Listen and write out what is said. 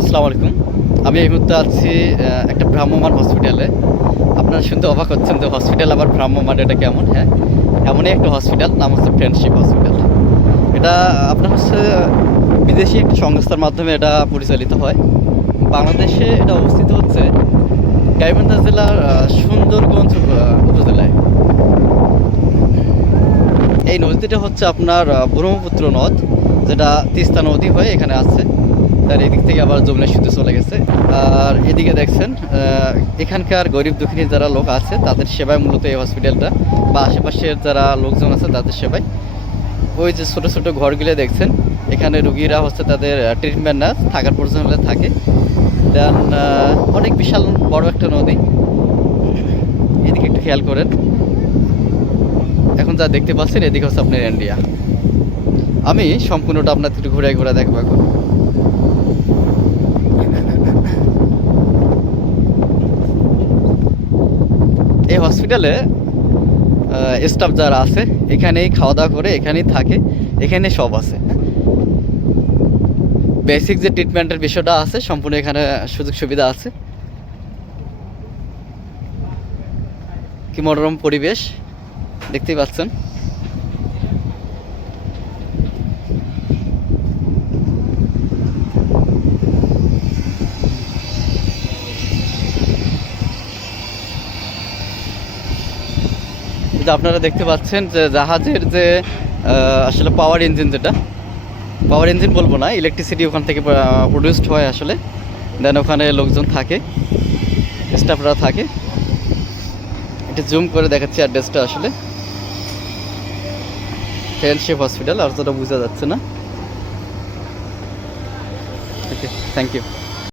আসসালামু আলাইকুম। আমি এই মুহূর্তে আছি একটা ভ্রাম্যমাণ হসপিটালে। আপনারা শুনতে অবাক হচ্ছেন যে হসপিটাল আবার ভ্রাম্যমাণ, এটা কেমন? হ্যাঁ, এমনই একটা হসপিটাল, নাম হচ্ছে ফ্রেন্ডশিপ হসপিটাল। এটা আপনার হচ্ছে বিদেশি একটা সংস্থার মাধ্যমে এটা পরিচালিত হয়। বাংলাদেশে এটা অবস্থিত হচ্ছে গাইবান্ধা জেলার সুন্দরগঞ্জ উপজেলায়। এই নদীটা হচ্ছে আপনার ব্রহ্মপুত্র নদ, যেটা তিস্তা নদী হয়ে এখানে আছে। তার এদিক থেকে আবার যমুনা সেতু চলে গেছে। আর এদিকে দেখছেন এখানকার গরিব দুঃখী যারা লোক আছে তাদের সেবায় মূলত এই হসপিটালটা, বা আশেপাশের যারা লোকজন আছে তাদের সেবায়। ওই যে ছোটো ছোটো ঘরগুলো দেখছেন, এখানে রুগীরা হচ্ছে তাদের ট্রিটমেন্ট না থাকার প্রয়োজন হলে থাকে। দেন অনেক বিশাল বড় একটা নদী, এদিকে একটু খেয়াল করেন। এখন যা দেখতে পাচ্ছেন এদিকে হচ্ছে আপনার ইন্ডিয়া। আমি সম্পূর্ণটা আপনাদের একটু ঘুরে ঘুরে দেখবো এখন। এই হসপিটালে স্টাফ যারা আছে এখানেই খাওয়া দাওয়া করে, এখানেই থাকে, এখানে সব আছে। বেসিক যে ট্রিটমেন্টের বিষয়টা আছে সম্পূর্ণ এখানে সুযোগ সুবিধা আছে। কি মনোরম পরিবেশ দেখতেই পাচ্ছেন। যে আপনারা দেখতে পাচ্ছেন যে জাহাজের যে আসলে পাওয়ার ইঞ্জিন, যেটা পাওয়ার ইঞ্জিন বলবো না, ইলেকট্রিসিটি ওখান থেকে প্রডিউসড হয় আসলে। দেন ওখানে লোকজন থাকে, স্টাফরা থাকে। একটু জুম করে দেখাচ্ছি অ্যাড্রেসটা। আসলে ফ্রেন্ডশিপ হসপিটাল, আর যেটা বোঝা যাচ্ছে না। ওকে, থ্যাংক ইউ।